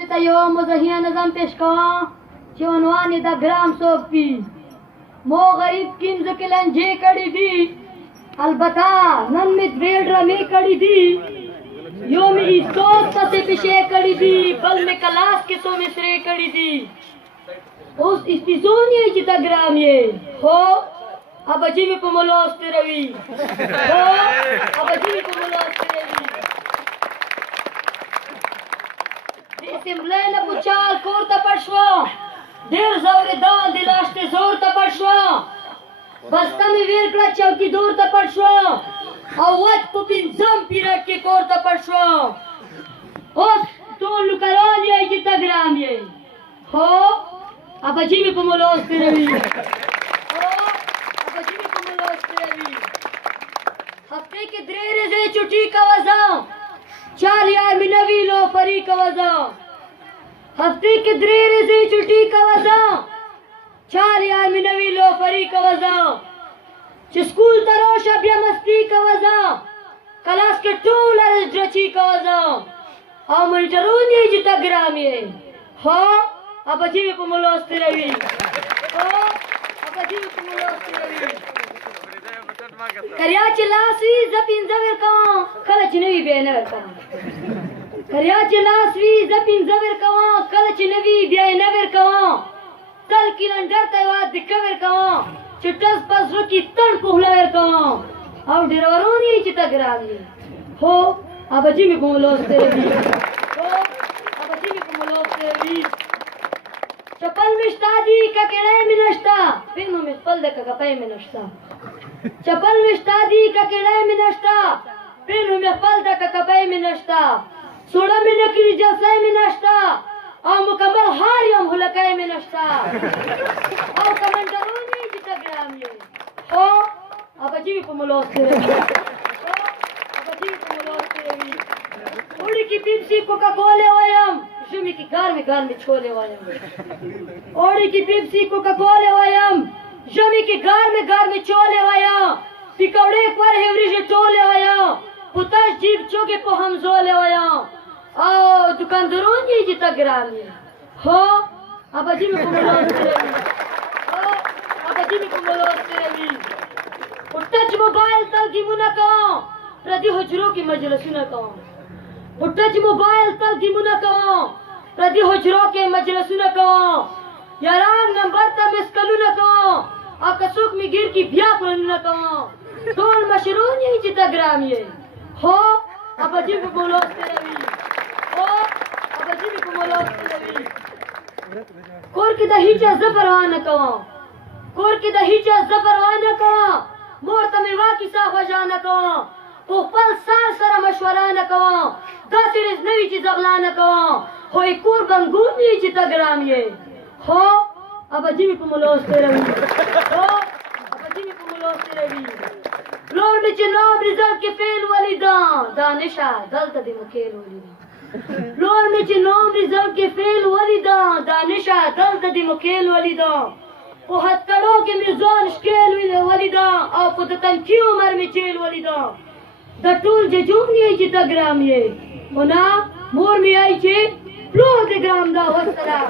یوم مزاحیه نظام پیش کن چې عنوان د ګرام صوفي مو غریب کیم ز کلنجې کړي دي البته نن مې دوې ډرامې کړي دي یو مې ایستوس پسې پښې کړي دي بل مې کلاس کې څو مصرې کړي دي اوس استیزون یې چې ته ګرام یې هو ابجي مې په ملاس تېروي هو ابجي مې په ملاس تېروي اسمبلی نه پوچال کور ته پټ شوه ډېر زورېدان د لاشتې زور ته پټ شوه بسته مې ویر کړه چوکیدور ته پټ شوه او وچ په پنځم پیرډ کې کور ته پټ شوه اوس ټول نوکران یې چې ته ګرام یې هو ابجي مې په ملاس تېروي هو ابجي مې په ملاس تېروي هفتې کې 3 ورځې چټي کوه زه 4 یار مې نوي لوفري کوه زه هفتې کې 3 ورځې چټي کوه زه 4 یار مې نوي لوفري کوه زه چې سکول ته راشه بیا مستي کوه زه کلاس کې ټوله ورځ ډرچي کوه زه او منټرون یې چې ته ګرام یې هو ابجي مې په ملاس تېروي هو ابجي مې په ملاس تېروي کریا چې لاس وي زه 15 ورکوم کله چې نه وي بیا یې نه ورکوم کریا چې لاس وي زه 15 ورکوم کله چې نه وي بیا یې نه ورکوم تل کلنډر ته یوه دقه ورکوم چې ټس پس زړه کې تڼ په خوله ورکوم او ډریورون یې چې ته ګرام یې هو ابجي مې په ملاس تېروي هو ابجي مې په ملاس تېروي چپل مې شته دي که کیڼی مې نشته فلمو مې خپل دی که کپی مې نشته چپل مې شته دي که کیڼی مې نشته فلمو مې خپل دی که کپی مې نشته سوړه مې نه کړي جلسۍ مې نشته او مکمل هار یم هلکی مې نشته او کمنډرون یې چې ته ګرام یې هو ابجي مې په ملاس تېروي هو ابجي مې په ملاس تېروي اوړي کې پیپسي کوکا کولې وایم ژمي کې ګرمې ګرمې چولې وایم اوړي کې پیپسي کوکا کولې وایم ژمي کې ګرمې ګرمې چولې وایم پکوړې پر هوریږي ټولې وایم پوتاش جیب چوکې په همزولې وایم او دکاندارون یې چې ته ګرام یې هو ابجي مې په ملاس تېروي هو ابجي مې په ملاس تېروي په ټچ موبایل تل ګیمونه کوم پردي حجرو کې مجلسونه کوم په ټچ موبایل تل ګیمونه کوم پردي حجرو کې مجلسونه کوم یاران نمبر ته مسکلونه کوم او که څوک مې ګیر کې بیا پلانونه کوم ټول مشرون یې چې ته ګرام یې هو ابجي مې په ملاس تېروي هو ابجي مې په ملاس تېروي کور کې د هیچا زه پروا نه کوم کور کې د هیچا زه پروا نه کوم مور ته مې واکیسه خوږه نه کوم په خپل سر سره مشوره نه کوم داسې ورځ نه وي چې زه غلا نه کوم خو یې کور بنګون یې چې ته ګرام یې هو ابجي مې په ملاس تېروي هو ابجي مې په ملاس تېروي پلور مې چې نام رزلټ کې فیل ولیدم دانشه دلته دې مکیل ولیدم پلور مې چې نام رزلټ کې فیل ولیدم دانشه دلته دې مکیل ولیدم په هتکړو کې مې ځوان شکیل ولیدم او په د تنکي عمر مې چیل ولیدم د ټول ججون یې چې ته ګرام یې خو نه مور مې وایي چې پلور دې ګرام ده والسلام